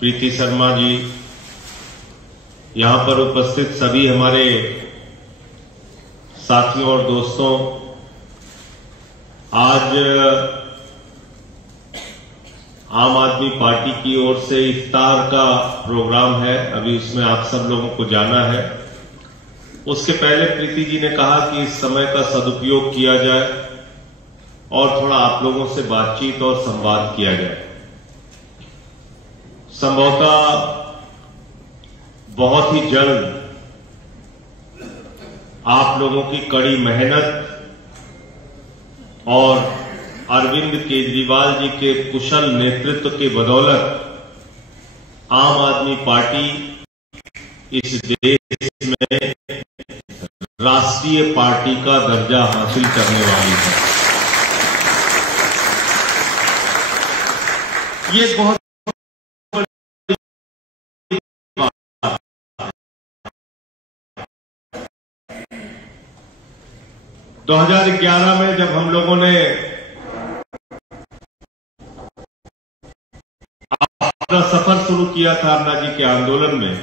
प्रीति शर्मा जी, यहां पर उपस्थित सभी हमारे साथियों और दोस्तों, आज आम आदमी पार्टी की ओर से इफ्तार का प्रोग्राम है। अभी उसमें आप सब लोगों को जाना है। उसके पहले प्रीति जी ने कहा कि इस समय का सदुपयोग किया जाए और थोड़ा आप लोगों से बातचीत और संवाद किया जाए। संभवतः बहुत ही जल्द आप लोगों की कड़ी मेहनत और अरविंद केजरीवाल जी के कुशल नेतृत्व के बदौलत आम आदमी पार्टी इस देश में राष्ट्रीय पार्टी का दर्जा हासिल करने वाली है। ये बहुत 2011 में जब हम लोगों ने अपना सफर शुरू किया था अन्ना जी के आंदोलन में,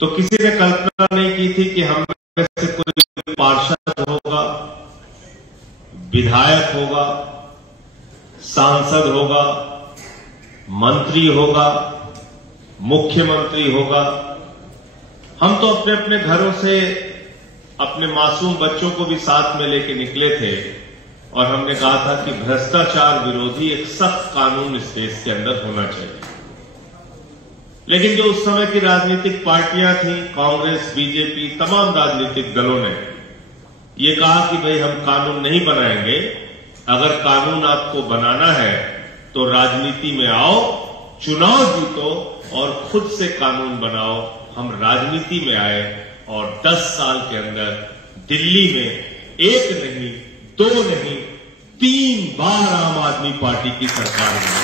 तो किसी ने कल्पना नहीं की थी कि हम में से कोई पार्षद होगा, विधायक होगा, सांसद होगा, मंत्री होगा, मुख्यमंत्री होगा। हम तो अपने अपने घरों से अपने मासूम बच्चों को भी साथ में लेके निकले थे और हमने कहा था कि भ्रष्टाचार विरोधी एक सख्त कानून इस देश के अंदर होना चाहिए। लेकिन जो उस समय की राजनीतिक पार्टियां थी, कांग्रेस, बीजेपी, तमाम राजनीतिक दलों ने ये कहा कि भाई हम कानून नहीं बनाएंगे। अगर कानून आपको बनाना है तो राजनीति में आओ, चुनाव जीतो और खुद से कानून बनाओ। हम राजनीति में आए और 10 साल के अंदर दिल्ली में एक नहीं, 2 नहीं, 3 बार आम आदमी पार्टी की सरकार बनी।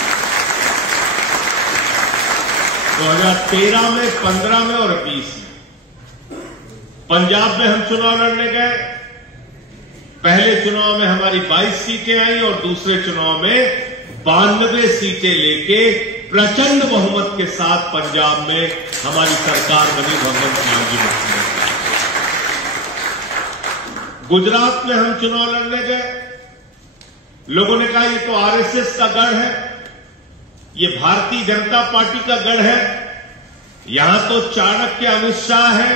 2013 में, 15 में और 20 में। पंजाब में हम चुनाव लड़ने गए। पहले चुनाव में हमारी 22 सीटें आई और दूसरे चुनाव में 92 सीटें लेके प्रचंड बहुमत के साथ पंजाब में हमारी सरकार बनी भगवंत मान जी मुख्यमंत्री। गुजरात में हम चुनाव लड़ने गए। लोगों ने कहा ये तो आरएसएस का गढ़ है, ये भारतीय जनता पार्टी का गढ़ है, यहां तो चाणक्य अमित शाह है,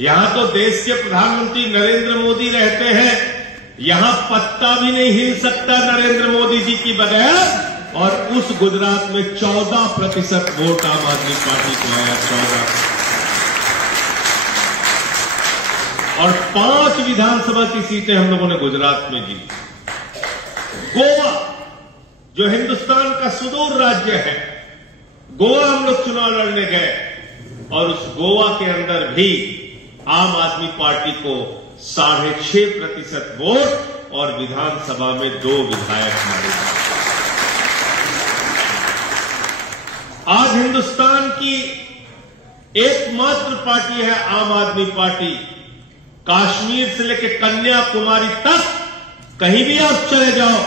यहां तो देश के प्रधानमंत्री नरेंद्र मोदी रहते हैं, यहां पत्ता भी नहीं हिल सकता नरेंद्र मोदी जी की बगैर। और उस गुजरात में 14% वोट आम आदमी पार्टी को आया, 14। और 5 विधानसभा की सीटें हम लोगों ने गुजरात में जीती। गोवा जो हिंदुस्तान का सुदूर राज्य है, गोवा हम लोग चुनाव लड़ने गए और उस गोवा के अंदर भी आम आदमी पार्टी को 6.5% वोट और विधानसभा में 2 विधायक मिले। आज हिंदुस्तान की एकमात्र पार्टी है आम आदमी पार्टी। कश्मीर से लेकर कन्याकुमारी तक कहीं भी आप चले जाओ,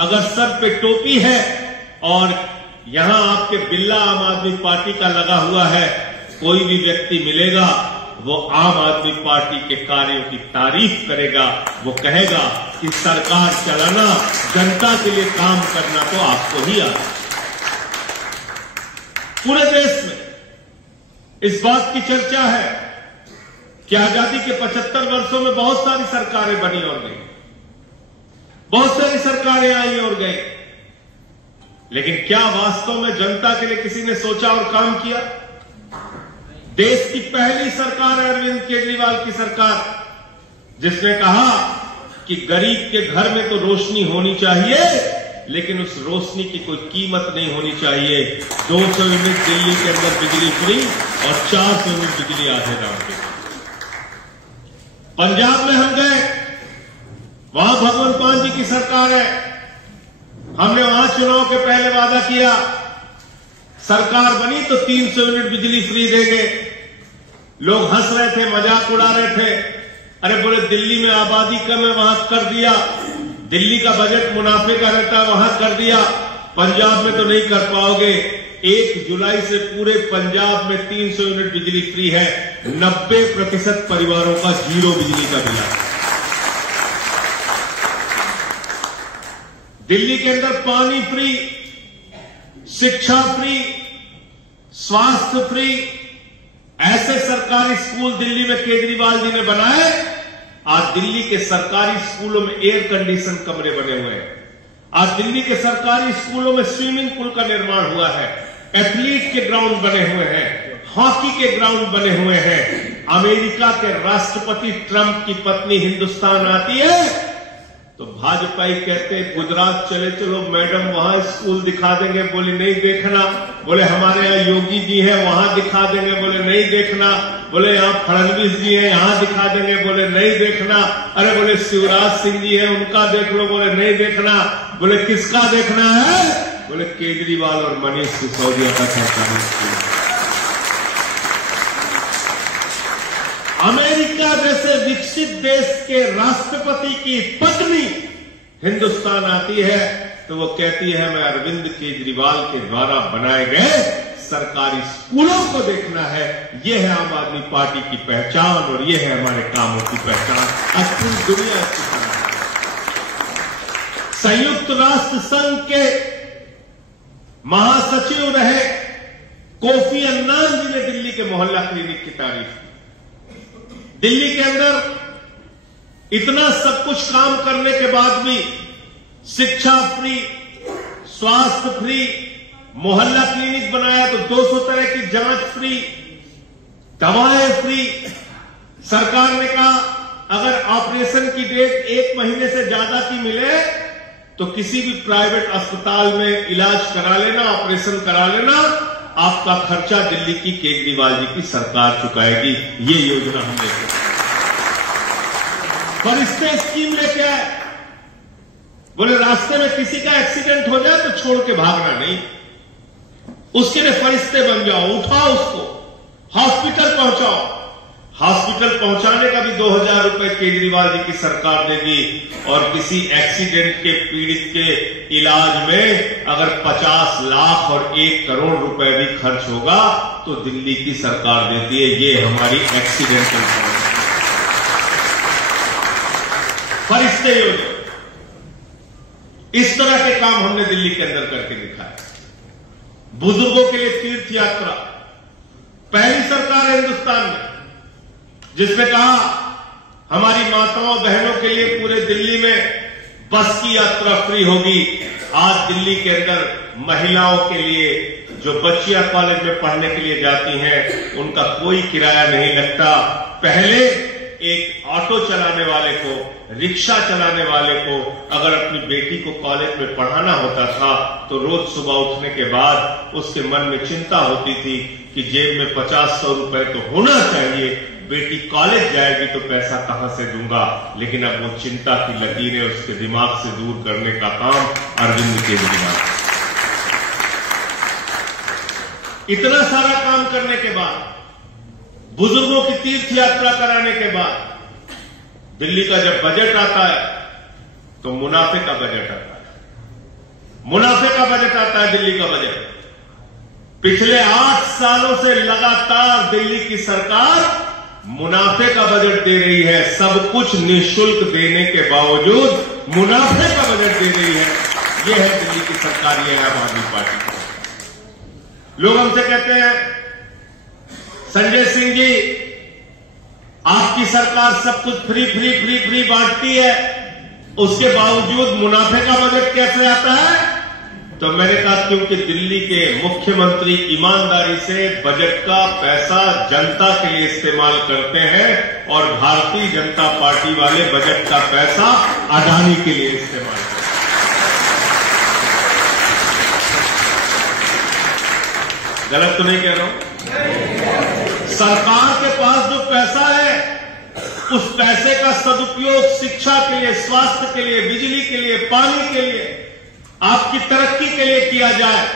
अगर सर पे टोपी है और यहां आपके बिल्ला आम आदमी पार्टी का लगा हुआ है, कोई भी व्यक्ति मिलेगा वो आम आदमी पार्टी के कार्यों की तारीफ करेगा। वो कहेगा कि सरकार चलाना, जनता के लिए काम करना तो आपको ही आता है। पूरे देश में इस बात की चर्चा है कि आजादी के 75 वर्षों में बहुत सारी सरकारें बनी और गई, बहुत सारी सरकारें आई और गई, लेकिन क्या वास्तव में जनता के लिए किसी ने सोचा और काम किया? देश की पहली सरकार है अरविंद केजरीवाल की सरकार, जिसने कहा कि गरीब के घर में तो रोशनी होनी चाहिए, लेकिन उस रोशनी की कोई कीमत नहीं होनी चाहिए। 200 यूनिट दिल्ली के अंदर बिजली फ्री और 400 यूनिट बिजली आधे दाम पे। पंजाब में हम गए, वहां भगवंत मान जी की सरकार है। हमने वहां चुनाव के पहले वादा किया, सरकार बनी तो 300 यूनिट बिजली फ्री देंगे। लोग हंस रहे थे, मजाक उड़ा रहे थे। अरे बोले दिल्ली में आबादी कम है, वहां कर दिया। दिल्ली का बजट मुनाफे का रहता है, वहां कर दिया। पंजाब में तो नहीं कर पाओगे। 1 जुलाई से पूरे पंजाब में 300 यूनिट बिजली फ्री है। 90% परिवारों का 0 बिजली का बिल है। दिल्ली के अंदर पानी फ्री, शिक्षा फ्री, स्वास्थ्य फ्री, ऐसे सरकारी स्कूल दिल्ली में केजरीवाल जी ने बनाए। आज दिल्ली के सरकारी स्कूलों में एयर कंडीशन कमरे बने हुए हैं। आज दिल्ली के सरकारी स्कूलों में स्विमिंग पूल का निर्माण हुआ है, एथलीट के ग्राउंड बने हुए हैं, हॉकी के ग्राउंड बने हुए हैं। अमेरिका के राष्ट्रपति ट्रंप की पत्नी हिंदुस्तान आती है तो भाजपाई कहते गुजरात चले चलो मैडम, वहां स्कूल दिखा देंगे। बोले नहीं देखना। बोले हमारे यहाँ योगी जी हैं, वहां दिखा देंगे। बोले नहीं देखना। बोले यहाँ फडणवीस जी हैं, यहां दिखा देंगे। बोले नहीं देखना। अरे बोले शिवराज सिंह जी हैं, उनका देख लो। बोले नहीं देखना। बोले किसका देखना है? बोले केजरीवाल और मनीष सिसोदिया का सरकारी स्कूल। अमेरिका जैसे विकसित देश के राष्ट्रपति की पत्नी हिंदुस्तान आती है तो वो कहती है मैं अरविंद केजरीवाल के द्वारा बनाए गए सरकारी स्कूलों को देखना है। ये है आम आदमी पार्टी की पहचान और ये है हमारे कामों की पहचान। आज पूरी दुनिया इसकी तरह है। संयुक्त राष्ट्र संघ के महासचिव रहे कोफी अन्नान जी ने दिल्ली के मोहल्ला क्लिनिक की तारीफ की। दिल्ली के अंदर इतना सब कुछ काम करने के बाद भी शिक्षा फ्री, स्वास्थ्य फ्री, मोहल्ला क्लिनिक बनाया तो 200 तरह की जांच फ्री, दवाएं फ्री। सरकार ने कहा अगर ऑपरेशन की डेट 1 महीने से ज्यादा की मिले तो किसी भी प्राइवेट अस्पताल में इलाज करा लेना, ऑपरेशन करा लेना, आपका खर्चा दिल्ली की केजरीवाल जी की सरकार चुकाएगी। ये योजना हमने की। फरिश्ते स्कीम लेके आए। बोले रास्ते में किसी का एक्सीडेंट हो जाए तो छोड़ के भागना नहीं, उसके लिए फरिश्ते बन जाओ, उठाओ उसको, हॉस्पिटल पहुंचाओ। हॉस्पिटल पहुंचाने का भी 2000 रुपए केजरीवाल जी की सरकार देगी। और किसी एक्सीडेंट के पीड़ित के इलाज में अगर 50 लाख और 1 करोड़ रुपए भी खर्च होगा तो दिल्ली की सरकार देती है। ये हमारी एक्सीडेंटल फरिश्ते योजना। इस तरह के काम हमने दिल्ली के अंदर करके दिखाया। बुजुर्गों के लिए तीर्थ यात्रा, पहली सरकार है हिंदुस्तान में जिसने कहा हमारी माताओं बहनों के लिए पूरे दिल्ली में बस की यात्रा फ्री होगी। आज दिल्ली के अंदर महिलाओं के लिए जो बच्चियां कॉलेज में पढ़ने के लिए जाती हैं उनका कोई किराया नहीं लगता। पहले एक ऑटो चलाने वाले को, रिक्शा चलाने वाले को अगर अपनी बेटी को कॉलेज में पढ़ाना होता था तो रोज सुबह उठने के बाद उसके मन में चिंता होती थी कि जेब में 50-100 रुपए तो होना चाहिए, बेटी कॉलेज जाएगी तो पैसा कहां से दूंगा। लेकिन अब वो चिंता की लकीरें उसके दिमाग से दूर करने का काम अरविंद केजरीवाल। इतना सारा काम करने के बाद, बुजुर्गों की तीर्थ यात्रा कराने के बाद दिल्ली का जब बजट आता है तो मुनाफे का बजट आता है। मुनाफे का बजट आता है दिल्ली का बजट। पिछले 8 सालों से लगातार दिल्ली की सरकार मुनाफे का बजट दे रही है। सब कुछ निःशुल्क देने के बावजूद मुनाफे का बजट दे रही है। यह है दिल्ली की सरकार, यह है आम आदमी पार्टी की। लोग हमसे कहते हैं संजय सिंह जी आपकी सरकार सब कुछ फ्री फ्री फ्री फ्री बांटती है, उसके बावजूद मुनाफे का बजट कैसे आता है? तो मैंने कहा क्योंकि दिल्ली के मुख्यमंत्री ईमानदारी से बजट का पैसा जनता के लिए इस्तेमाल करते हैं और भारतीय जनता पार्टी वाले बजट का पैसा अडानी के लिए इस्तेमाल करते हैं। गलत तो नहीं कह रहा हूं? सरकार के पास जो पैसा है उस पैसे का सदुपयोग शिक्षा के लिए, स्वास्थ्य के लिए, बिजली के लिए, पानी के लिए, आपकी तरक्की के लिए किया जाए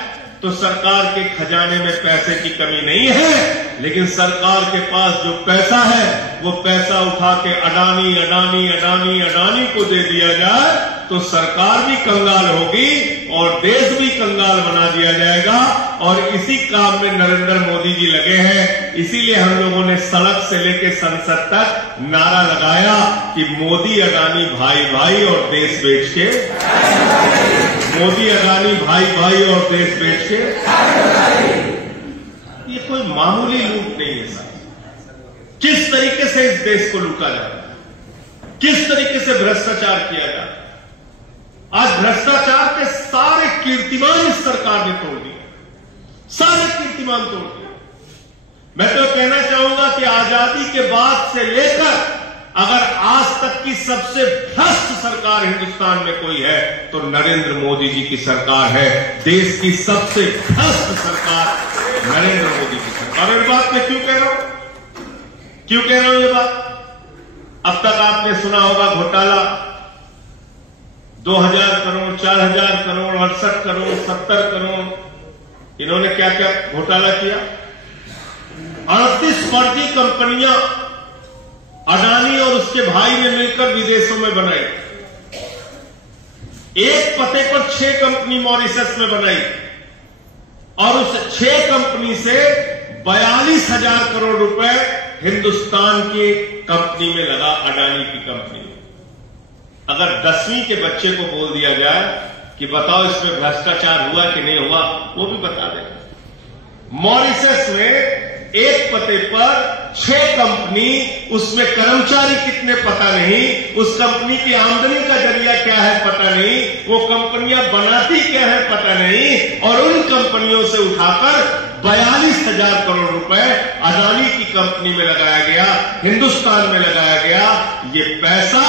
तो सरकार के खजाने में पैसे की कमी नहीं है। लेकिन सरकार के पास जो पैसा है वो पैसा उठा के अडानी अडानी अडानी अडानी को दे दिया जाए तो सरकार भी कंगाल होगी और देश भी कंगाल बना दिया जाएगा। और इसी काम में नरेंद्र मोदी जी लगे हैं। इसीलिए हम लोगों ने सड़क से लेकर संसद तक नारा लगाया कि मोदी अडानी भाई भाई और देश बेच के, मोदी अडानी भाई भाई और देश बेच के। ये कोई मामूली लूट नहीं है साहब। किस तरीके से इस देश को लूटा जा रहा है, किस तरीके से भ्रष्टाचार किया जा रहा है। आज भ्रष्टाचार के सारे कीर्तिमान इस सरकार ने तोड़ दिए, सारे कीर्तिमान तोड़ दिए। मैं तो कहना चाहूंगा कि आजादी के बाद से लेकर अगर आज तक की सबसे भ्रष्ट सरकार हिंदुस्तान में कोई है तो नरेंद्र मोदी जी की सरकार है। देश की सबसे भ्रष्ट सरकार नरेंद्र मोदी की सरकार। और इस बात में क्यों कह रहा हूं, क्यों कह रहा हूं ये बात? अब तक आपने सुना होगा घोटाला 2000 करोड़, 4000 करोड़, 68 करोड़, 70 करोड़। इन्होंने क्या क्या घोटाला किया? 38 फर्जी कंपनियां अडानी और उसके भाई ने मिलकर विदेशों में बनाई। एक पते पर 6 कंपनी मॉरिशस में बनाई और उस 6 कंपनी से 42,000 करोड़ रुपए हिंदुस्तान की कंपनी में लगा, अडानी की कंपनी में। अगर 10वीं के बच्चे को बोल दिया जाए कि बताओ इसमें भ्रष्टाचार हुआ कि नहीं हुआ, वो भी बता देगा। मॉरिशस में एक पते पर 6 कंपनी, उसमें कर्मचारी कितने पता नहीं, उस कंपनी की आमदनी का जरिया क्या है पता नहीं, वो कंपनियां बनाती क्या है पता नहीं, और उन कंपनियों से उठाकर 42,000 करोड़ रुपए अडानी की कंपनी में लगाया गया, हिंदुस्तान में लगाया गया। ये पैसा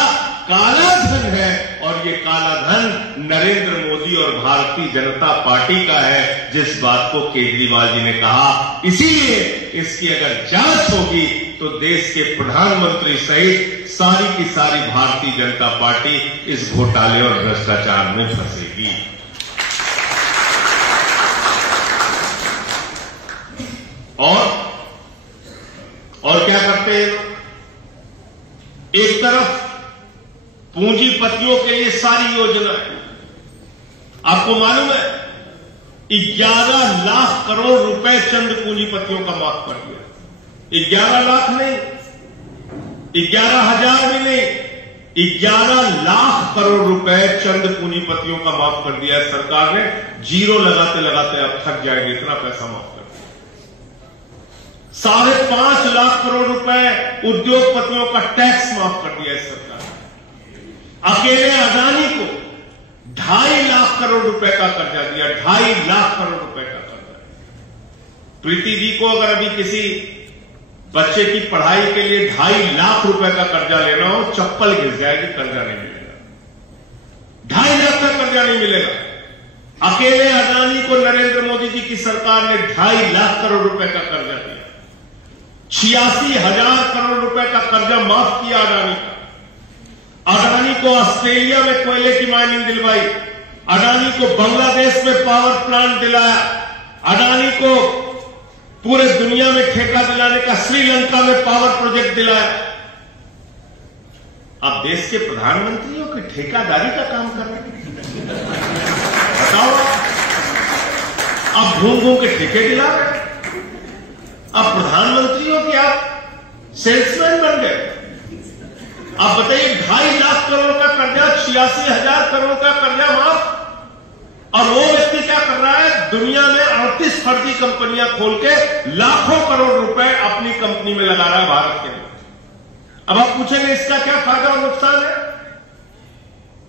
काला धन है और ये काला धन नरेंद्र मोदी और भारतीय जनता पार्टी का है, जिस बात को केजरीवाल जी ने कहा। इसीलिए इसकी अगर जांच होगी तो देश के प्रधानमंत्री सहित सारी की सारी भारतीय जनता पार्टी इस घोटाले और भ्रष्टाचार में फंसेगी। और क्या करते हैं लोग? एक तरफ पूंजीपतियों के लिए सारी योजना है। आपको मालूम है 11 लाख करोड़ रुपए चंद पूंजीपतियों का माफ कर दिया। 11 लाख नहीं, 11,000 भी नहीं, 11 लाख करोड़ रुपए चंद पूंजीपतियों का माफ कर दिया है सरकार ने। जीरो लगाते लगाते आप थक जाएंगे, इतना पैसा माफ कर दिया। 5.5 लाख करोड़ रुपए उद्योगपतियों का टैक्स माफ कर दिया है सरकार ने। अकेले अडानी को 2.5 लाख करोड़ रुपए का कर्जा दिया, 2.5 लाख करोड़ रुपए का कर्जा। प्रीति जी को अगर अभी किसी बच्चे की पढ़ाई के लिए 2.5 लाख रुपए का कर्जा लेना हो, चप्पल घिस जाएगी, कर्जा नहीं मिलेगा। 2.5 लाख का कर्जा नहीं मिलेगा। अकेले अडानी को नरेंद्र मोदी जी की सरकार ने 2.5 लाख करोड़ रुपए का कर्जा दिया। 86,000 करोड़ रुपए का कर्जा माफ किया अडानी का। अडानी को ऑस्ट्रेलिया में कोयले की माइनिंग दिलवाई, अडानी को बांग्लादेश में पावर प्लांट दिलाया, अडानी को पूरे दुनिया में ठेका दिलाने का श्रीलंका में पावर प्रोजेक्ट दिलाया। आप देश के प्रधानमंत्री हो कि ठेकादारी का काम कर रहे हैं? बताओ, आप घूम घूम के ठेके दिला रहे हैं? आप प्रधानमंत्री हो कि आप सेल्समैन बन गए? आप बताइए, 2.5 लाख करोड़ का कर्जा, 86,000 करोड़ का कर्जा माफ, और वो व्यक्ति क्या कर रहा है? दुनिया में 38 फर्जी कंपनियां खोल के लाखों करोड़ रुपए अपनी कंपनी में लगा रहा है भारत के लिए। अब आप पूछेंगे इसका क्या फायदा और नुकसान है?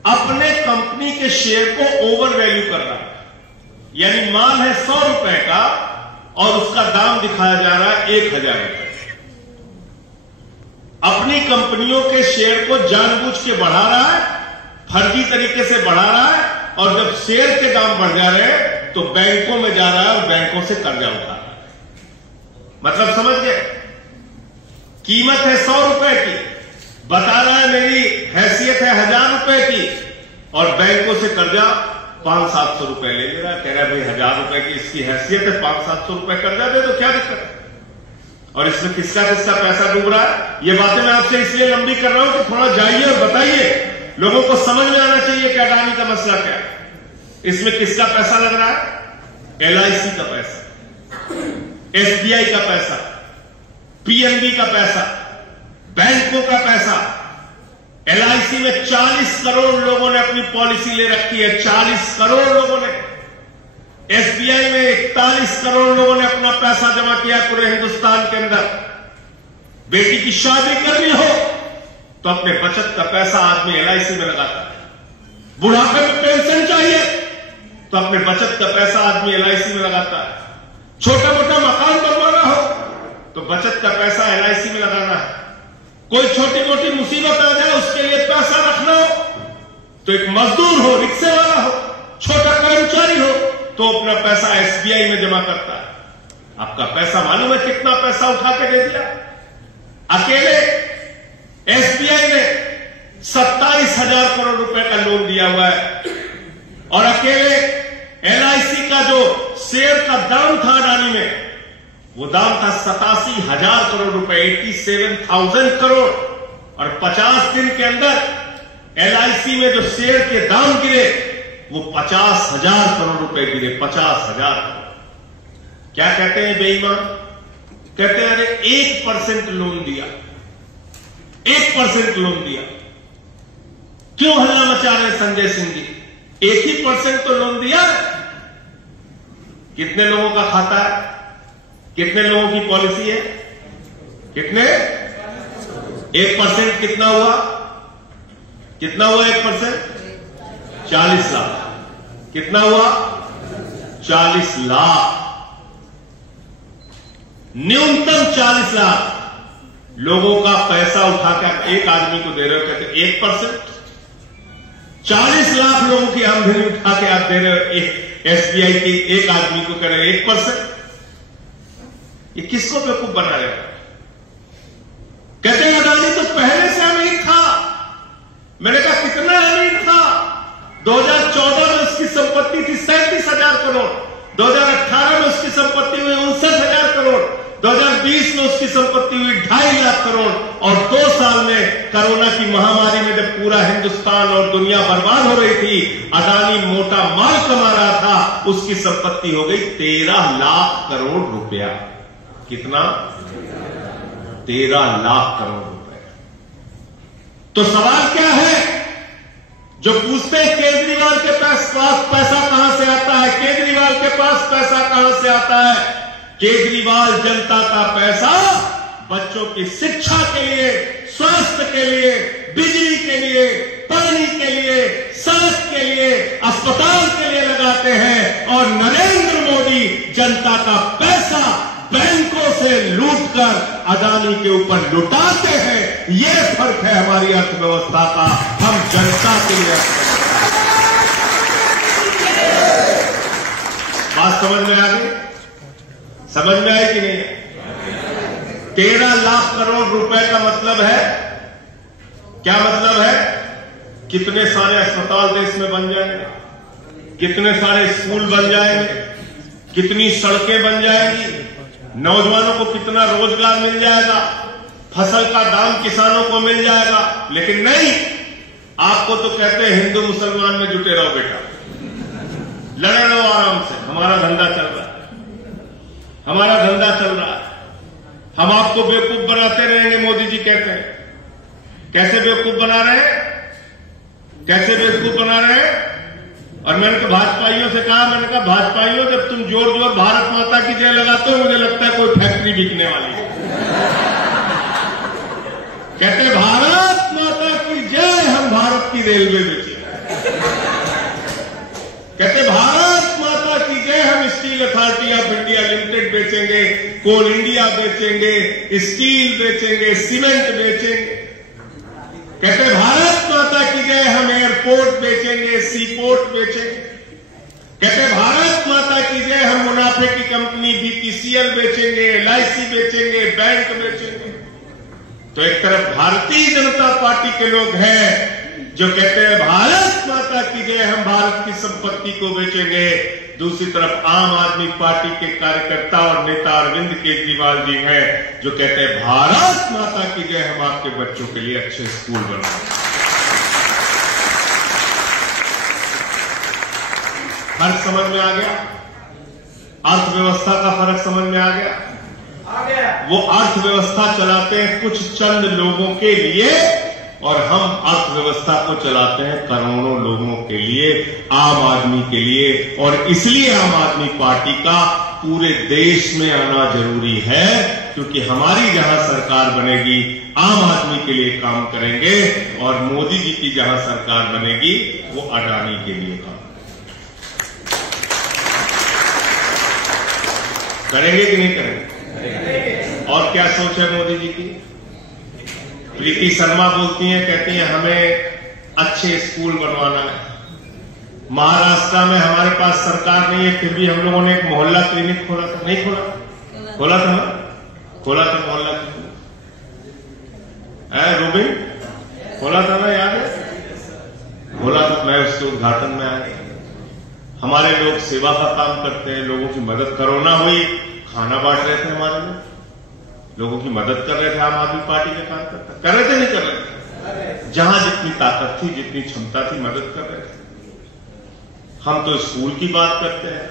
अपने कंपनी के शेयर को ओवर वैल्यू कर रहा है, यानी माल है 100 रुपए का और उसका दाम दिखाया जा रहा है 1,000 रुपए। अपनी कंपनियों के शेयर को जानबूझ के बढ़ा रहा है, फर्जी तरीके से बढ़ा रहा है, और जब शेयर के दाम बढ़ जा रहे हैं तो बैंकों में जा रहा है और बैंकों से कर्जा उठा रहा है। मतलब समझ गए? कीमत है 100 रुपए की, बता रहा है मेरी हैसियत है 1,000 रुपए की, और बैंकों से कर्जा 500-700 रुपए ले रहा है। कह रहा है भाई 1,000 रुपए की इसकी हैसियत है, 500-700 रुपए कर्जा दे दो, क्या दिक्कत है? और इसमें किसका किसका पैसा डूब रहा है? ये बातें मैं आपसे इसलिए लंबी कर रहा हूं कि थोड़ा जाइए और बताइए लोगों को समझ में आना चाहिए कि अडानी का मसला क्या है। इसमें किसका पैसा लग रहा है? LIC का पैसा, SBI का पैसा, PNB का पैसा, बैंकों का पैसा। LIC में 40 करोड़ लोगों ने अपनी पॉलिसी ले रखी है, 40 करोड़ लोगों ने। SBI में 41 करोड़ लोगों ने अपना पैसा जमा किया पूरे हिंदुस्तान के अंदर। बेटी की शादी करनी हो तो अपने बचत का पैसा आदमी LIC में लगाता है। बुढ़ापे में पेंशन चाहिए तो अपने बचत का पैसा आदमी LIC में लगाता है। छोटा मोटा मकान बनवाना हो तो बचत का पैसा LIC में लगाना है। कोई छोटी मोटी मुसीबत आ जाए उसके लिए पैसा रखना हो तो एक मजदूर हो, रिक्शे वाला हो, छोटा कर्मचारी हो तो अपना पैसा SBI में जमा करता है। आपका पैसा मालूम है कितना पैसा उठा के दे दिया? अकेले SBI ने 27,000 करोड़ रुपए का लोन दिया हुआ है और अकेले LIC का जो शेयर का दाम था अडानी में, वो दाम था 87,000 करोड़ रुपए, 87,000 करोड़। और 50 दिन के अंदर LIC में जो शेयर के दाम गिरे वो 50,000 करोड़ रुपए गिरे, 50,000 करोड़। क्या कहते हैं बेईमान? कहते हैं अरे 1% लोन दिया, 1% लोन दिया। क्यों हल्ला मचा रहे हैं संजय सिंह जी? 1% तो लोन दिया। कितने लोगों का खाता है? कितने लोगों की पॉलिसी है? कितने? 1% कितना हुआ? कितना हुआ 1%? 40 लाख। कितना हुआ? 40 लाख। न्यूनतम 40 लाख लोगों का पैसा उठाकर एक आदमी को दे रहे हो, कहते 1%। 40 लाख लोगों की आमदनी उठा के आप दे रहे हो SBI की एक आदमी को कह रहे 1%। ये किसको बेवकूफ बना रहे हो? कहते हैं अडानी तो पहले से अमीर था। मैंने कहा कितना अमीर था? 2014 में उसकी संपत्ति थी 37,000 करोड़, 2018 में उसकी संपत्ति हुई 59,000 करोड़, 2020 में उसकी संपत्ति हुई 2.5 लाख करोड़ और 2 साल में कोरोना की महामारी में जब पूरा हिंदुस्तान और दुनिया बर्बाद हो रही थी, अडानी मोटा माल कमा रहा था, उसकी संपत्ति हो गई 13 लाख करोड़ रुपया। कितना? 13 लाख करोड़ रुपए। तो सवाल क्या है? जो पूछते हैं केजरीवाल के पास पैसा कहां से आता है, केजरीवाल के पास पैसा कहां से आता है? केजरीवाल जनता का पैसा बच्चों की शिक्षा के लिए, स्वास्थ्य के लिए, बिजली के लिए, पानी के लिए, सड़क के लिए, अस्पताल के लिए लगाते हैं। और नरेंद्र मोदी जनता का पैसा बैंकों से लूटकर अडानी के ऊपर लुटाते हैं। ये फर्क है हमारी अर्थव्यवस्था का। हम जनता के लिए बात समझ में आ गई? समझ में आई कि नहीं? 13 लाख करोड़ रुपए का मतलब है क्या? मतलब है कितने सारे अस्पताल देश में बन जाएंगे, कितने सारे स्कूल बन जाएंगे, कितनी सड़कें बन जाएंगी, नौजवानों को कितना रोजगार मिल जाएगा, फसल का दाम किसानों को मिल जाएगा। लेकिन नहीं, आपको तो कहते हैं हिंदू मुसलमान में जुटे रहो बेटा, लड़े रहो आराम से, हमारा धंधा चल रहा है, हमारा धंधा चल रहा है, हम आपको बेवकूफ बनाते रहेंगे। मोदी जी कहते हैं। कैसे बेवकूफ बना रहे हैं? कैसे बेवकूफ बना रहे हैं? और मैंने तो भाजपाइयों से कहा, मैंने कहा भाजपाइयों जब तुम जोर जोर भारत माता की जय लगाते हो, मुझे लगता है कोई फैक्ट्री बिकने वाली है। कहते भारत माता की जय, हम भारत की रेलवे बेचेंगे। कहते भारत माता की जय, हम steel authority of India limited बेचेंगे, कोल इंडिया बेचेंगे, स्टील बेचेंगे, सीमेंट बेचेंगे। कहते भारत माता की जय, हम एयरपोर्ट बेचेंगे, सी पोर्ट बेचेंगे। कहते भारत माता की जय, हम मुनाफे की कंपनी BPCL बेचेंगे, LIC बेचेंगे, बैंक बेचेंगे। तो एक तरफ भारतीय जनता पार्टी के लोग हैं जो कहते हैं भारत माता की जय, हम भारत की संपत्ति को बेचेंगे। दूसरी तरफ आम आदमी पार्टी के कार्यकर्ता और नेता अरविंद केजरीवाल जी हैं जो कहते हैं भारत माता की जय, हम आपके बच्चों के लिए अच्छे स्कूल बनाएंगे। फर्क समझ में आ गया? अर्थव्यवस्था का फर्क समझ में आ गया? वो अर्थव्यवस्था चलाते हैं कुछ चंद लोगों के लिए और हम अर्थव्यवस्था को चलाते हैं करोड़ों लोगों के लिए, आम आदमी के लिए। और इसलिए आम आदमी पार्टी का पूरे देश में आना जरूरी है, क्योंकि हमारी जहां सरकार बनेगी आम आदमी के लिए काम करेंगे और मोदी जी की जहां सरकार बनेगी वो अडानी के लिए काम करेंगे कि नहीं करेंगे? और क्या सोच है मोदी जी की? प्रीति शर्मा बोलती हैं, कहती हैं हमें अच्छे स्कूल बनवाना है। महाराष्ट्र में हमारे पास सरकार नहीं है, फिर भी हम लोगों ने एक मोहल्ला क्लिनिक खोला था, नहीं खोला? खोला था ना? खोला था मोहल्ला क्लिनिक। रूबिन खोला था ना, याद है? खोला था, मैं उसके उद्घाटन में आ गया। हमारे लोग सेवा का काम करते हैं, लोगों की मदद। कोरोना हुई, खाना बांट रहे थे हमारे लोगों की मदद कर रहे थे। आम आदमी पार्टी के कार्यकर्ता कर रहे थे, नहीं कर रहे थे? जहां जितनी ताकत थी, जितनी क्षमता थी, मदद कर रहे थे। हम तो स्कूल की बात करते हैं,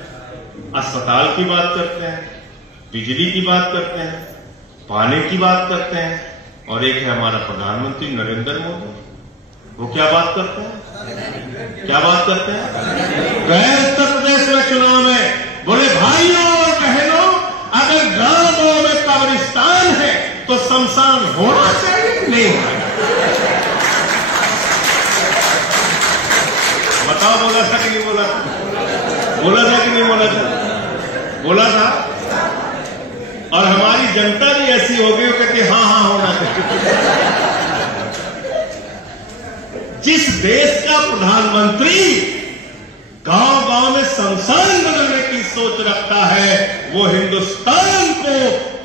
अस्पताल की बात करते हैं, बिजली की बात करते हैं, पानी की बात करते हैं, और एक है हमारा प्रधानमंत्री नरेंद्र मोदी, वो क्या बात करते हैं? क्या बात करते हैं? गए उत्तर प्रदेश में चुनाव में बोले भाइयों और बहनों, अगर गांव में कब्रिस्तान है तो शमशान होना चाहिए, नहीं होना? बताओ, बोला था कि नहीं बोला था? बोला था कि नहीं बोला था? बोला था। और हमारी जनता भी ऐसी हो गई, कहती हाँ हाँ होना चाहिए। जिस देश का प्रधानमंत्री गांव गांव में शमशान बनाने की सोच रखता है, वो हिंदुस्तान को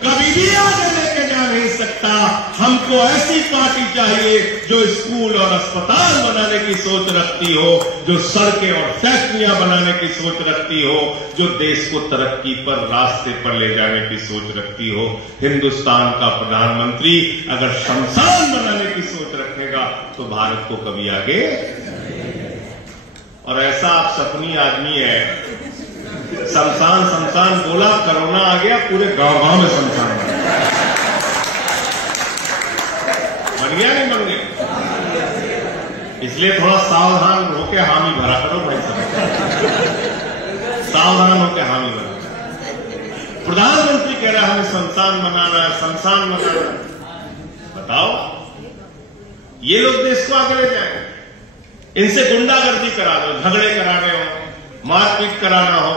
कभी भी आगे लेके जा नहीं सकता। हमको ऐसी पार्टी चाहिए जो स्कूल और अस्पताल बनाने की सोच रखती हो, जो सड़कें और फैक्ट्रियां बनाने की सोच रखती हो, जो देश को तरक्की पर रास्ते पर ले जाने की सोच रखती हो। हिंदुस्तान का प्रधानमंत्री अगर शमशान बनाने की सोच रखेगा तो भारत को कभी आगे। और ऐसा आप सपनी आदमी है, शमशान शमशान बोला, कोरोना आ गया, पूरे गांव गांव में शमशान बन गया, नहीं बन गया? इसलिए थोड़ा सावधान होकर हामी भरा करो भाई साहब, सावधान होकर हामी भरा। प्रधानमंत्री कह रहा है हमें शमशान बनाना है, शमशान बनाना है। बताओ, ये लोग देश को आगे ले जाएंगे। इनसे गुंडागर्दी करा दो, झगड़े कराने हो, मारपीट कराना हो,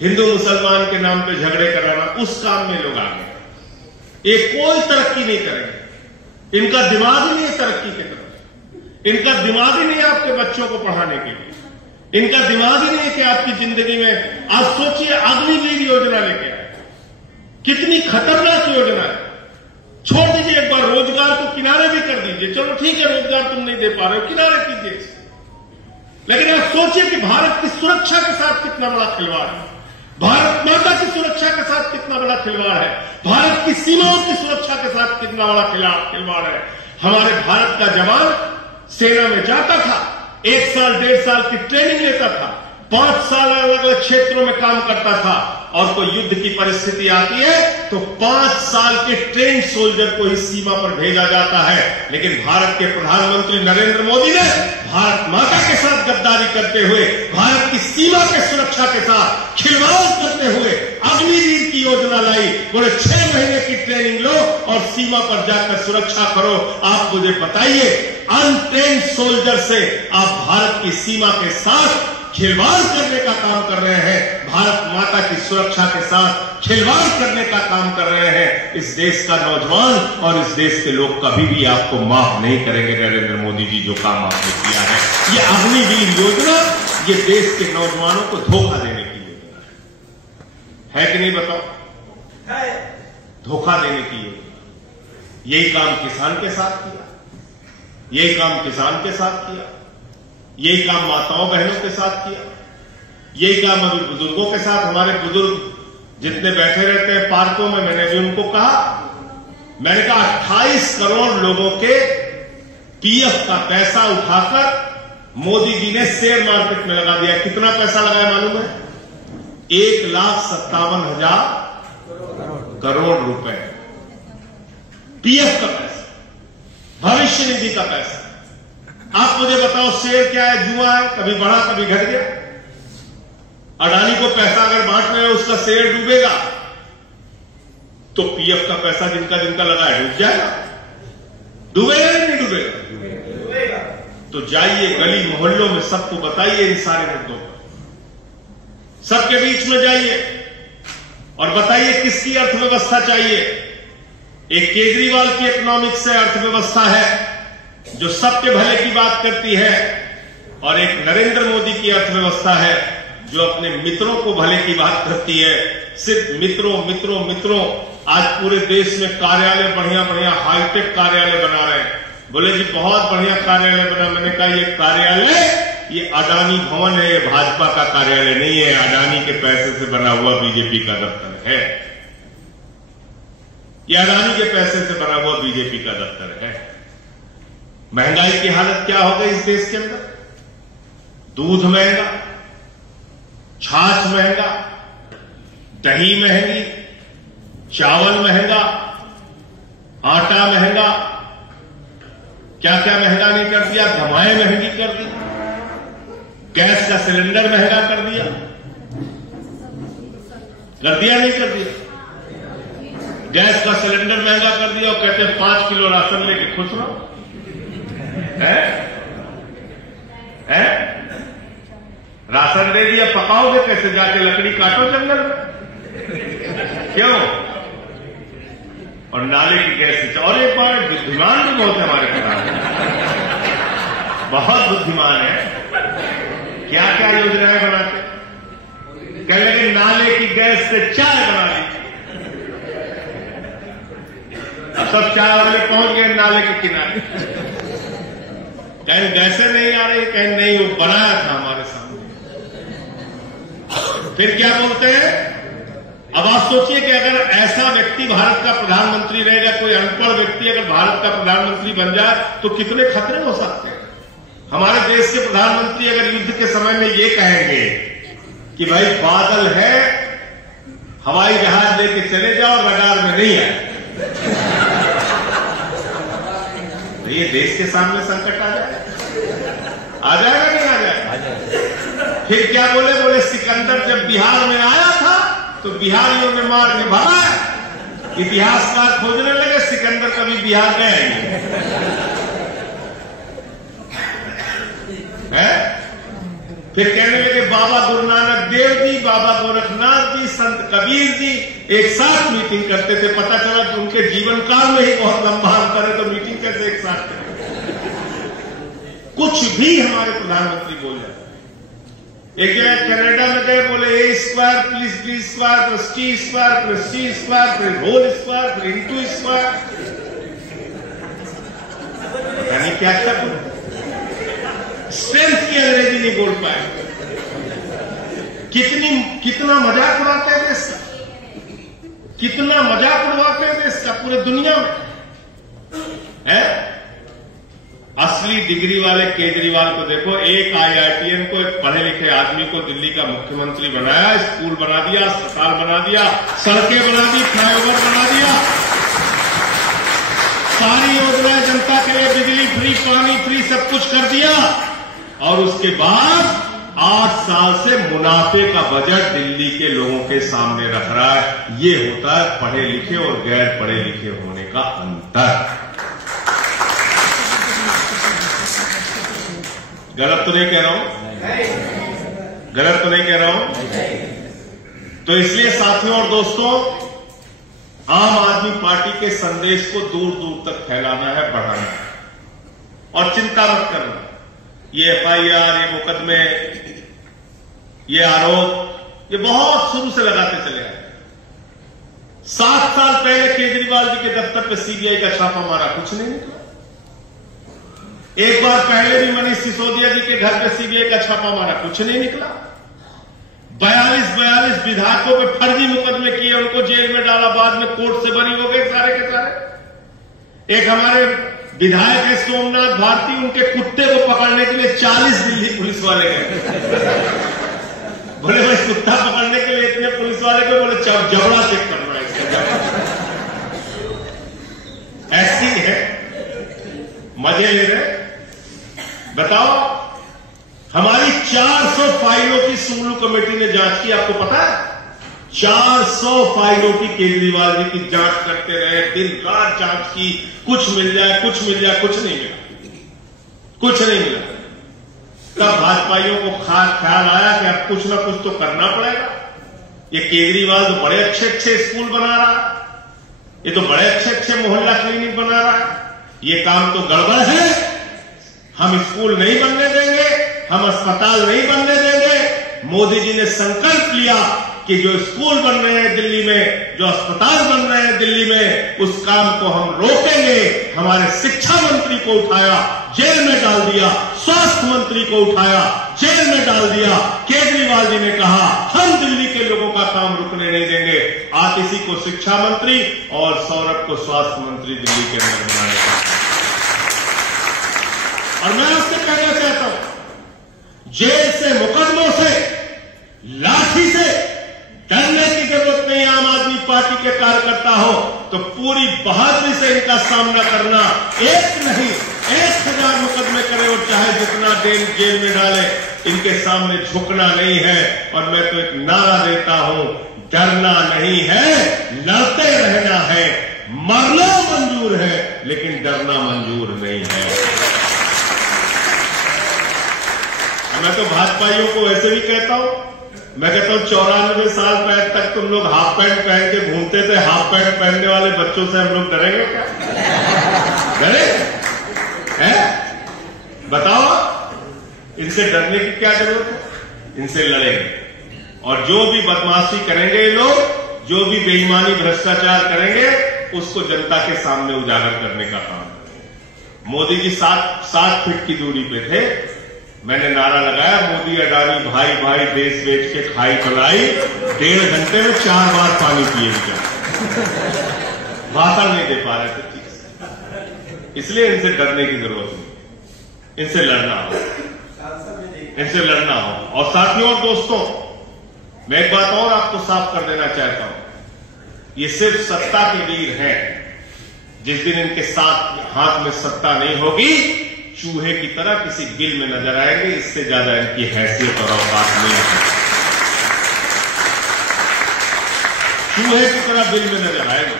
हिंदू मुसलमान के नाम पे झगड़े कराना, उस काम में लोग आगे। ये कोई तरक्की नहीं करेंगे, इनका दिमाग ही नहीं है तरक्की की तरफ, इनका दिमाग ही नहीं है आपके बच्चों को पढ़ाने के लिए, इनका दिमाग ही नहीं है कि आपकी जिंदगी में। आप सोचिए, अग्निवीर योजना लेके आए, कितनी खतरनाक योजना है। छोड़ दीजिए, एक बार रोजगार को किनारे भी कर दीजिए, चलो ठीक है रोजगार तुम नहीं दे पा रहे हो, किनारे कीजिए, लेकिन आप सोचिए कि भारत की सुरक्षा के साथ कितना बड़ा खिलवाड़ है, भारत माता की सुरक्षा के साथ कितना बड़ा खिलवाड़ है, भारत की सीमाओं की सुरक्षा के साथ कितना बड़ा खिलवाड़ है। हमारे भारत का जवान सेना में जाता था, 1 साल 1.5 साल की ट्रेनिंग लेता था, 5 साल अलग अलग क्षेत्रों में काम करता था, और कोई युद्ध की परिस्थिति आती है तो 5 साल के ट्रेन सोल्जर को इस सीमा पर भेजा जाता है। लेकिन भारत के प्रधानमंत्री नरेंद्र मोदी ने भारत माता के साथ गद्दारी करते हुए, भारत की सीमा के सुरक्षा के साथ खिलवाड़ करते हुए अग्निवीर की योजना लाई। बोले 6 महीने की ट्रेनिंग लो और सीमा पर जाकर सुरक्षा करो। आप मुझे बताइए, अनट्रेन्ड सोल्जर से आप भारत की सीमा के साथ खिलवाड़ करने का काम कर रहे हैं, भारत माता की सुरक्षा के साथ खिलवाड़ करने का काम कर रहे हैं। इस देश का नौजवान और इस देश के लोग कभी भी आपको माफ नहीं करेंगे। नरेंद्र मोदी जी जो काम आपने किया है, ये अग्निवीर योजना, ये देश के नौजवानों को धोखा देने की योजना है कि नहीं? बताओ, धोखा देने की योजना। यही काम किसान के साथ किया, यही काम किसान के साथ किया, यही काम माताओं बहनों के साथ किया, यही काम अभी बुजुर्गों के साथ। हमारे बुजुर्ग जितने बैठे रहते हैं पार्कों में, मैंने भी उनको कहा, मैंने कहा 28 करोड़ लोगों के पीएफ का पैसा उठाकर मोदी जी ने शेयर मार्केट में लगा दिया। कितना पैसा लगाया मालूम है? 1,57,000 करोड़ रुपए। पीएफ का पैसा, भविष्य निधि का पैसा। आप मुझे बताओ शेयर क्या है? जुआ है, कभी बढ़ा कभी घट गया। अडानी को पैसा अगर बांट रहे हो, उसका शेयर डूबेगा तो पीएफ का पैसा जिनका जिनका लगा है डूब जाएगा। डूबेगा नहीं डूबेगा? तो जाइए गली मोहल्लों में सबको बताइए इन सारे मुद्दों पर, सबके बीच में जाइए और बताइए किसकी अर्थव्यवस्था चाहिए। एक केजरीवाल की इकोनॉमिक्स से अर्थव्यवस्था है जो सबके भले की बात करती है, और एक नरेंद्र मोदी की अर्थव्यवस्था है जो अपने मित्रों को भले की बात करती है। सिर्फ मित्रों मित्रों मित्रों। आज पूरे देश में कार्यालय बढ़िया बढ़िया हाईटेक कार्यालय बना रहे हैं। बोले जी बहुत बढ़िया कार्यालय बना। मैंने कहा ये कार्यालय, ये अडानी भवन है, ये भाजपा का कार्यालय नहीं है। अडानी के पैसे से बना हुआ बीजेपी का दफ्तर है। ये अडानी के पैसे से बना हुआ बीजेपी का दफ्तर है। महंगाई की हालत क्या हो गई इस देश के अंदर? दूध महंगा, छाछ महंगा, दही महंगी, चावल महंगा, आटा महंगा, क्या क्या महंगा नहीं कर दिया? दवाएं महंगी कर दी, गैस का सिलेंडर महंगा कर दिया। नहीं कर दिया? गैस का सिलेंडर महंगा कर दिया और कहते हैं 5 किलो राशन लेके खुश रहो। है? राशन दे दिया, पकाओगे कैसे? जाके लकड़ी काटो जंगल में। क्यों? और नाले की गैस से। और एक बार बुद्धिमान भी बहुत है हमारे प्रधान, बहुत बुद्धिमान है। क्या क्या योजनाएं बनाते? कह लगे नाले की गैस से चाय बना दी। अब सब चाय वाले पहुंच गए नाले के किनारे। कहीं गैसे नहीं आ रही, कहीं नहीं, वो बनाया था हमारे सामने। फिर क्या बोलते हैं? अब आप सोचिए कि अगर ऐसा व्यक्ति भारत का प्रधानमंत्री रहेगा, कोई अनपढ़ व्यक्ति अगर भारत का प्रधानमंत्री बन जाए तो कितने खतरे हो सकते हैं। हमारे देश के प्रधानमंत्री अगर युद्ध के समय में ये कहेंगे कि भाई बादल है, हवाई जहाज लेके चले जाओ, रडार में नहीं आए, तो ये देश के सामने संकट आ जाएगा। आ जाएगा नहीं आ जाएगा? फिर क्या बोले? बोले सिकंदर जब बिहार में आया था तो बिहारियों ने मार के भगाया। इतिहासकार खोजने लगे सिकंदर कभी बिहार गए हैं। फिर कहने लगे बाबा गुरु नानक देव जी, बाबा गोरखनाथ जी, संत कबीर जी एक साथ मीटिंग करते थे। पता चला कि उनके जीवन काल में ही बहुत लंबा अंतर है, तो मीटिंग कैसे एक साथ करें? कुछ भी हमारे प्रधानमंत्री बोल जाते। एक जगह कनाडा में गए, बोले A square plus B square plus T square plus C square plus whole square plus into square. यानी क्या था? स्ट्रेंथ की अंग्रेजी नहीं बोल पाए। कितना मजाक उड़ाते हैं देश का, कितना मजाक उड़वाते हैं देश का पूरे दुनिया में है। असली डिग्री वाले केजरीवाल को देखो, एक IITN को, एक पढ़े लिखे आदमी को दिल्ली का मुख्यमंत्री बनाया, स्कूल बना दिया, अस्पताल बना दिया, सड़कें बना दी, फ्लाईओवर बना दिया, सारी योजनाएं जनता के लिए, बिजली फ्री, पानी फ्री, सब कुछ कर दिया। और उसके बाद 8 साल से मुनाफे का बजट दिल्ली के लोगों के सामने रख रहा है। ये होता है पढ़े लिखे और गैर पढ़े लिखे होने का अंतर। गलत तो नहीं कह रहा हूं? गलत तो नहीं कह रहा हूं? तो इसलिए साथियों और दोस्तों, आम आदमी पार्टी के संदेश को दूर दूर तक फैलाना है, बढ़ाना है। और चिंता मत करना, ये FIR, ये मुकदमे, ये आरोप, ये बहुत शुरू से लगाते चले आए। 7 साल पहले केजरीवाल जी के दफ्तर पे CBI का छापा मारा, कुछ नहीं निकला। एक बार पहले भी मनीष सिसोदिया जी के घर पे CBI का छापा मारा, कुछ नहीं निकला। 42 विधायकों पे फर्जी मुकदमे किए, उनको जेल में डाला, बाद में कोर्ट से बरी हो गए सारे के सारे। एक हमारे विधायक है सोमनाथ भारती, उनके कुत्ते को पकड़ने के लिए 40 दिल्ली पुलिस वाले गए। बोले भाई कुत्ता पकड़ने के लिए इतने पुलिस वाले को, बोले जबड़ा चेक करना है इसका। ऐसी है, मजे ले रहे। बताओ, हमारी 400 फाइलों की सुमलू कमेटी ने जांच की, आपको पता है? 400 फाइलों की केजरीवाल जी की जांच करते रहे, दिन रात जांच की, कुछ मिल जाए, कुछ मिल जाए, कुछ नहीं मिला, कुछ नहीं मिला। तब भाजपाइयों को ख्याल आया कि अब कुछ ना कुछ तो करना पड़ेगा। ये केजरीवाल तो बड़े अच्छे अच्छे स्कूल बना रहा, ये तो बड़े अच्छे अच्छे मोहल्ला क्लिनिक बना रहा, ये काम तो गड़बड़ है, हम स्कूल नहीं बनने देंगे, हम अस्पताल नहीं बनने देंगे। मोदी जी ने संकल्प लिया कि जो स्कूल बन रहे हैं दिल्ली में, जो अस्पताल बन रहे हैं दिल्ली में, उस काम को हम रोकेंगे। हमारे शिक्षा मंत्री को उठाया, जेल में डाल दिया, स्वास्थ्य मंत्री को उठाया, जेल में डाल दिया। केजरीवाल जी ने कहा हम दिल्ली के लोगों का काम रुकने नहीं देंगे। आप इसी को शिक्षा मंत्री और सौरभ को स्वास्थ्य मंत्री दिल्ली के अंदर बनाने का। और मैं आपसे कहना चाहता हूं, जेल से, मुकदमों से, लाठी से डरने की जरूरत नहीं। आम आदमी पार्टी के कार्यकर्ता हो तो पूरी बहादुरी से इनका सामना करना। एक नहीं, 1000 मुकदमे करे और चाहे जितना दिन जेल में डाले, इनके सामने झुकना नहीं है। और मैं तो एक नारा देता हूं, डरना नहीं है, लड़ते रहना है। मरना मंजूर है लेकिन डरना मंजूर नहीं है। मैं तो भाजपाइयों को वैसे भी कहता हूं, मैं कहता हूं 94 साल पहले तक तुम लोग हाफ पैंट पहन के घूमते थे, हाफ पैंट पहनने वाले बच्चों से हम लोग डरेंगे क्या? डरेंगे? बताओ, इनसे डरने की क्या जरूरत है? इनसे लड़ेंगे। और जो भी बदमाशी करेंगे ये लोग, जो भी बेईमानी भ्रष्टाचार करेंगे, उसको जनता के सामने उजागर करने का काम करेंगे। मोदी जी 7 फीट की दूरी पे थे, मैंने नारा लगाया, मोदी अडानी भाई भाई देश बेच के खाई चलाई, 1.5 घंटे में 4 बार पानी पिए क्या? भाषण नहीं दे पा रहे थे ठीक से। इसलिए इनसे डरने की जरूरत नहीं, इनसे लड़ना हो, इनसे लड़ना हो। और साथियों और दोस्तों, मैं एक बात और आपको साफ कर देना चाहता हूं, ये सिर्फ सत्ता के वीर हैं। जिस दिन इनके साथ हाथ में सत्ता नहीं होगी, चूहे की तरह किसी बिल में नजर आएंगे। इससे ज्यादा इनकी हैसियत और औकात नहीं है। चूहे की तरह बिल में नजर आएंगे।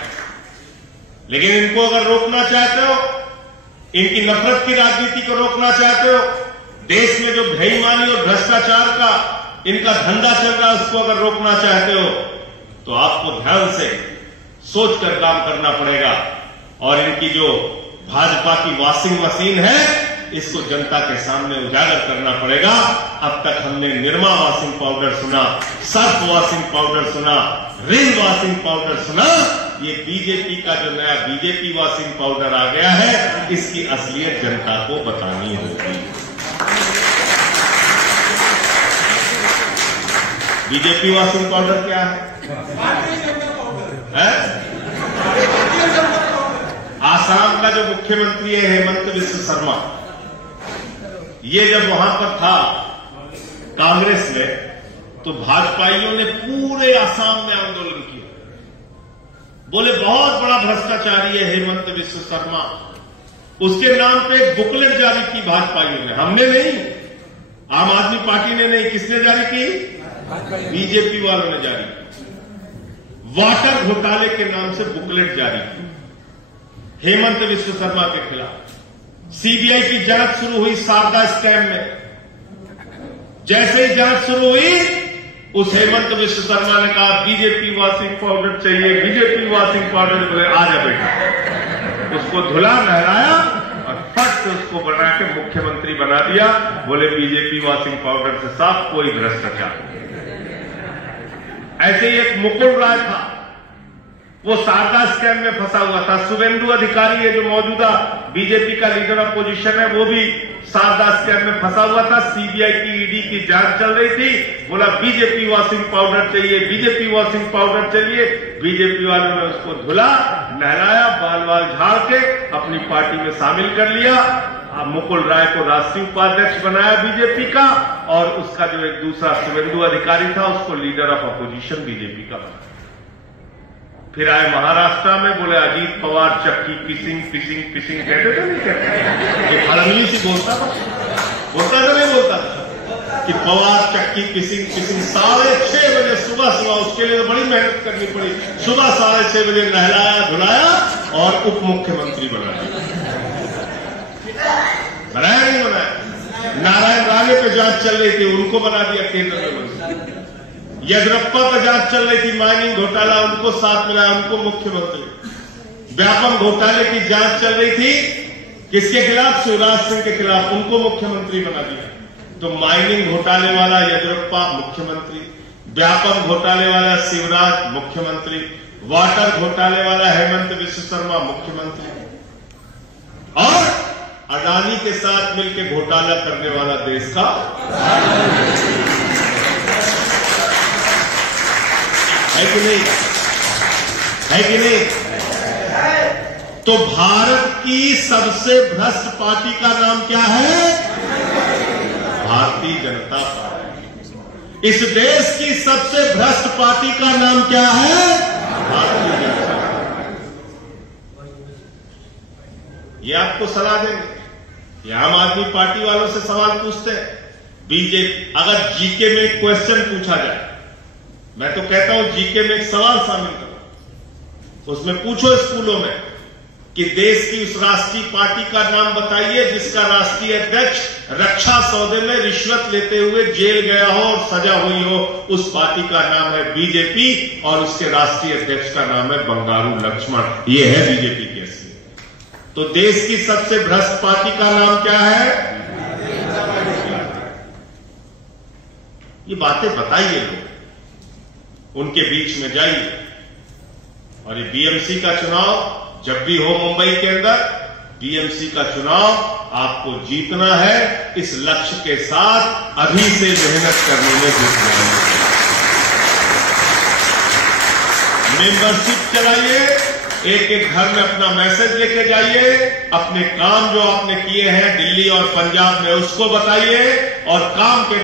लेकिन इनको अगर रोकना चाहते हो, इनकी नफरत की राजनीति को रोकना चाहते हो, देश में जो बेईमानी और भ्रष्टाचार का इनका धंधा चल रहा है, उसको अगर रोकना चाहते हो, तो आपको ध्यान से सोचकर काम करना पड़ेगा। और इनकी जो भाजपा की वॉशिंग मशीन है, इसको जनता के सामने उजागर करना पड़ेगा। अब तक हमने निरमा वॉशिंग पाउडर सुना, सर्फ वॉशिंग पाउडर सुना, रिन वॉशिंग पाउडर सुना। ये बीजेपी का जो नया बीजेपी वॉशिंग पाउडर आ गया है, इसकी असलियत जनता को बतानी होगी। बीजेपी वॉशिंग पाउडर क्या है? आसाम का जो मुख्यमंत्री है हेमंत बिस्व शर्मा, ये जब वहां पर था कांग्रेस में, तो भाजपाइयों ने पूरे आसाम में आंदोलन किया। बोले बहुत बड़ा भ्रष्टाचारी है हेमंत बिस्व शर्मा। उसके नाम पे एक बुकलेट जारी की भाजपाइयों ने, हमने नहीं, आम आदमी पार्टी ने नहीं। किसने जारी की? बीजेपी वालों ने जारी की। वाटर घोटाले के नाम से बुकलेट जारी की हेमंत बिस्व शर्मा के खिलाफ। सीबीआई की जांच शुरू हुई शारदा स्कैम में। जैसे ही जांच शुरू हुई, उस हेमंत बिस्व शर्मा ने कहा बीजेपी वॉशिंग पाउडर चाहिए, बीजेपी वॉशिंग पाउडर। बोले आ जा बेटा। उसको धुला, नहलाया और फट से उसको बना के मुख्यमंत्री बना दिया। बोले बीजेपी वॉशिंग पाउडर से साफ, कोई भ्रष्टाचार। ऐसे ही एक मुकुल राय था, वो शारदा स्कैम में फंसा हुआ था। शुभेंदु अधिकारी है जो मौजूदा बीजेपी का लीडर अपोजिशन है, वो भी शारदा स्कैम में फंसा हुआ था। सीबीआई की, ईडी की जांच चल रही थी। बोला बीजेपी वॉशिंग पाउडर चाहिए, बीजेपी वॉशिंग पाउडर चाहिए। बीजेपी वालों ने उसको धुला, नहलाया, बाल बाल झाड़ के अपनी पार्टी में शामिल कर लिया। मुकुल राय को राष्ट्रीय उपाध्यक्ष बनाया बीजेपी का, और उसका जो एक दूसरा शुभेंदु अधिकारी था उसको लीडर ऑफ अपोजिशन बीजेपी का बनाया। फिर आए महाराष्ट्र में, बोले अजीत पवार चक्की पिसिंग पिसिंग पिसिंग कहते थे, नहीं कहते? ये फडणवीस ही बोलता था नहीं बोलता था कि पवार चक्की पिसिंग पिसिंग। 6:30 बजे सुबह, उसके लिए तो बड़ी मेहनत करनी पड़ी। सुबह 6:30 बजे नहलाया धुलाया और उप मुख्यमंत्री बना दिया। बनाया नहीं बनाया? नारायण राणे पे जांच चल रही थी, उनको बना दिया केंद्र में मंत्री। येदियुरप्पा पर जांच चल रही थी, माइनिंग घोटाला, उनको साथ मिलाया, उनको मुख्यमंत्री। व्यापम घोटाले की जांच चल रही थी, किसके खिलाफ? शिवराज सिंह के खिलाफ, उनको मुख्यमंत्री बना दिया। तो माइनिंग घोटाले वाला येदियुरप्पा मुख्यमंत्री, व्यापम घोटाले वाला शिवराज मुख्यमंत्री, वाटर घोटाले वाला हेमंत विश्व शर्मा मुख्यमंत्री, और अडानी के साथ मिलकर घोटाला करने वाला देश का है कि नहीं? है कि नहीं? तो भारत की सबसे भ्रष्ट पार्टी का नाम क्या है? भारतीय जनता पार्टी। इस देश की सबसे भ्रष्ट पार्टी का नाम क्या है? भारतीय जनता पार्टी। ये आपको सलाह देंगे। ये आम आदमी पार्टी वालों से सवाल पूछते हैं। बीजेपी, अगर जीके में एक क्वेश्चन पूछा जाए, मैं तो कहता हूं जीके में एक सवाल शामिल करो, उसमें पूछो स्कूलों में कि देश की उस राष्ट्रीय पार्टी का नाम बताइए जिसका राष्ट्रीय अध्यक्ष रक्षा सौदे में रिश्वत लेते हुए जेल गया हो और सजा हुई हो। उस पार्टी का नाम है बीजेपी और उसके राष्ट्रीय अध्यक्ष का नाम है बंगारू लक्ष्मण। ये है बीजेपी की असलियत। तो देश की सबसे भ्रष्ट पार्टी का नाम क्या है? ये बातें बताइए लोग, उनके बीच में जाइए। और ये बीएमसी का चुनाव जब भी हो मुंबई के अंदर, बीएमसी का चुनाव आपको जीतना है। इस लक्ष्य के साथ अभी से मेहनत करने में जुट जाइए। मेंबरशिप चलाइए, एक एक घर में अपना मैसेज लेके जाइए, अपने काम जो आपने किए हैं दिल्ली और पंजाब में उसको बताइए, और काम के